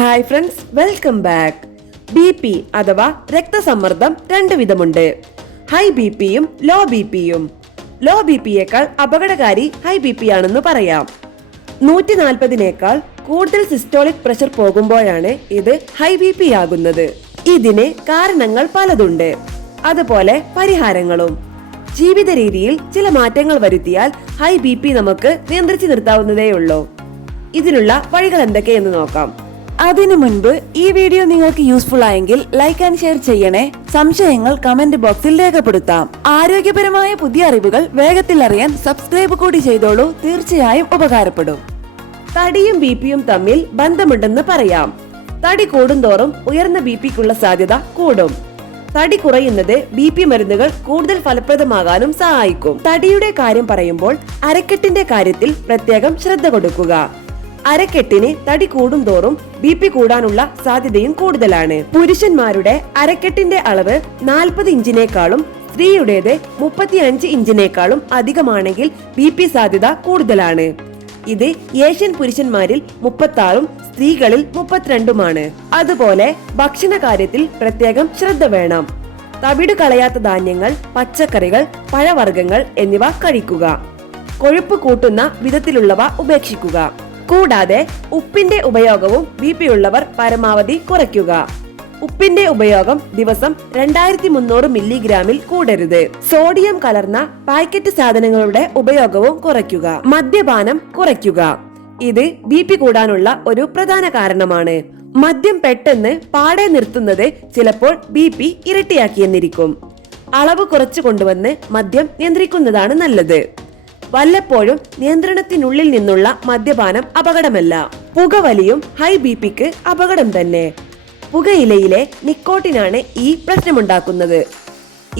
Hi friends, welcome back. BP അഥവാ രക്തസമ്മർദ്ദം രണ്ട് വിധമുണ്ട്. ഹൈ BP-യും ലോ BP-യും. ലോ BP-യേക്കാൾ അപകടകാരി ഹൈ BP ആണെന്ന് പറയാം. 140-നേക്കാൾ കൂടുതൽ സിസ്റ്റോളിക് പ്രഷർ പോകുമ്പോഴാണ് ഇത് ഹൈ BP ആകുന്നത്. ഇതിന് കാരണങ്ങൾ പലതുണ്ട്, അതുപോലെ പരിഹാരങ്ങളും. ജീവിത രീതിയിൽ ചില മാറ്റങ്ങൾ വരുത്തിയാൽ ഹൈ BP നമുക്ക് നിയന്ത്രിച്ചു നിർത്താവുന്നതേയുള്ളൂ. ഇതിനുള്ള വഴികൾ എന്തൊക്കെയെന്ന് നോക്കാം. അതിനു മുൻപ് ഈ വീഡിയോ നിങ്ങൾക്ക് യൂസ്ഫുൾ ആയെങ്കിൽ ലൈക്ക് ആൻഡ് ഷെയർ ചെയ്യണേ. സംശയങ്ങൾ കമന്റ് ബോക്സിൽ രേഖപ്പെടുത്താം. ആരോഗ്യപരമായ പുതിയ അറിവുകൾ വേഗത്തിൽ അറിയാൻ സബ്സ്ക്രൈബ് കൂടി ചെയ്തോളൂ, തീർച്ചയായും ഉപകാരപ്പെടും. തടിയും BP-യും തമ്മിൽ ബന്ധമുണ്ടെന്ന് പറയാം. തടി കൂടുന്തോറും ഉയർന്ന BP-ക്കുള്ള സാധ്യത കൂടും. തടി കുറയുന്നത് BP മരുന്നുകൾ കൂടുതൽ ഫലപ്രദമാകാനും സഹായിക്കും. തടിയുടെ കാര്യം പറയുമ്പോൾ അരക്കെട്ടിന്റെ കാര്യത്തിൽ പ്രത്യേകം ശ്രദ്ധ കൊടുക്കുക. അരക്കെട്ടിന് തടി കൂടുന്തോറും BP കൂടാനുള്ള സാധ്യതയും കൂടുതലാണ്. പുരുഷന്മാരുടെ അരക്കെട്ടിന്റെ അളവ് 40 ഇഞ്ചിനേക്കാളും സ്ത്രീയുടേത് 35 ഇഞ്ചിനേക്കാളും അധികമാണെങ്കിൽ BP സാധ്യത കൂടുതലാണ്. ഇത് ഏഷ്യൻ പുരുഷന്മാരിൽ 36-ഉം സ്ത്രീകളിൽ 32-ഉമാണ്. അതുപോലെ ഭക്ഷണ കാര്യത്തിൽ പ്രത്യേകം ശ്രദ്ധ വേണം. തവിട് കളയാത്ത ധാന്യങ്ങൾ, പച്ചക്കറികൾ, പഴവർഗ്ഗങ്ങൾ എന്നിവ കഴിക്കുക. കൊഴുപ്പ് കൂട്ടുന്ന വിധത്തിലുള്ളവ ഉപേക്ഷിക്കുക. കൂടാതെ ഉപ്പിന്റെ ഉപയോഗവും BP ഉള്ളവർ പരമാവധി കുറയ്ക്കുക. ഉപ്പിന്റെ ഉപയോഗം ദിവസം 2300 മില്ലിഗ്രാമിൽ കൂടരുത്. സോഡിയം കലർന്ന പാക്കറ്റ് സാധനങ്ങളുടെ ഉപയോഗവും കുറയ്ക്കുക. മദ്യപാനം കുറയ്ക്കുക. ഇത് BP കൂടാനുള്ള ഒരു പ്രധാന കാരണമാണ്. മദ്യം പെട്ടെന്ന് പാടെ നിർത്തുന്നത് ചിലപ്പോൾ BP ഇരട്ടിയാക്കിയെന്നിരിക്കും. അളവ് കുറച്ചു കൊണ്ടുവന്ന് മദ്യം നിയന്ത്രിക്കുന്നതാണ് നല്ലത്. വല്ലപ്പോഴും നിയന്ത്രണത്തിനുള്ളിൽ നിന്നുള്ള മദ്യപാനം അപകടമല്ല. പുകവലിയും ഹൈ BP-ക്ക് അപകടം തന്നെ. പുകയിലയിലെ നിക്കോട്ടിനാണ് ഈ പ്രശ്നമുണ്ടാക്കുന്നത്.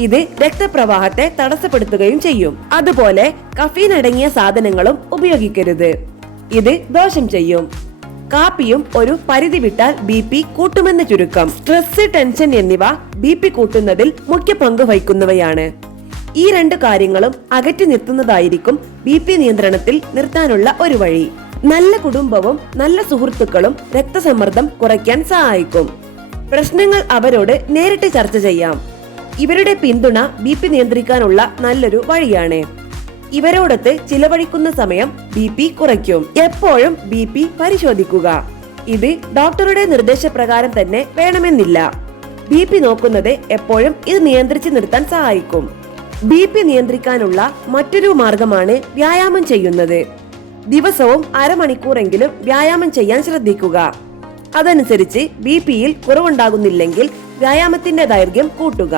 ഇത് രക്തപ്രവാഹത്തെ തടസ്സപ്പെടുത്തുകയും ചെയ്യും. അതുപോലെ കഫീൻ അടങ്ങിയ സാധനങ്ങളും ഉപയോഗിക്കരുത്. ഇത് ദോഷം ചെയ്യും. കാപ്പിയും ഒരു പരിധി വിട്ടാൽ BP കൂട്ടുമെന്ന് ചുരുക്കം. സ്ട്രെസ്, ടെൻഷൻ എന്നിവ BP കൂട്ടുന്നതിൽ മുഖ്യ പങ്ക് വഹിക്കുന്നവയാണ്. ഈ രണ്ട് കാര്യങ്ങളും അകറ്റി നിർത്തുന്നതായിരിക്കും BP നിയന്ത്രണത്തിൽ നിർത്താനുള്ള ഒരു വഴി. നല്ല കുടുംബവും നല്ല സുഹൃത്തുക്കളും രക്തസമ്മർദ്ദം കുറയ്ക്കാൻ സഹായിക്കും. പ്രശ്നങ്ങൾ അവരോട് നേരിട്ട് ചർച്ച ചെയ്യാം. ഇവരുടെ പിന്തുണ BP നിയന്ത്രിക്കാനുള്ള നല്ലൊരു വഴിയാണ്. ഇവരോടൊത്ത് ചിലവഴിക്കുന്ന സമയം BP കുറയ്ക്കും. എപ്പോഴും BP പരിശോധിക്കുക. ഇത് ഡോക്ടറുടെ നിർദ്ദേശപ്രകാരം തന്നെ വേണമെന്നില്ല. BP നോക്കുന്നത് എപ്പോഴും ഇത് നിയന്ത്രിച്ചു നിർത്താൻ സഹായിക്കും. BP നിയന്ത്രിക്കാനുള്ള മറ്റൊരു മാർഗമാണ് വ്യായാമം ചെയ്യുന്നത്. ദിവസവും അരമണിക്കൂറെങ്കിലും വ്യായാമം ചെയ്യാൻ ശ്രദ്ധിക്കുക. അതനുസരിച്ച് BP-യിൽ കുറവുണ്ടാകുന്നില്ലെങ്കിൽ വ്യായാമത്തിന്റെ ദൈർഘ്യം കൂട്ടുക.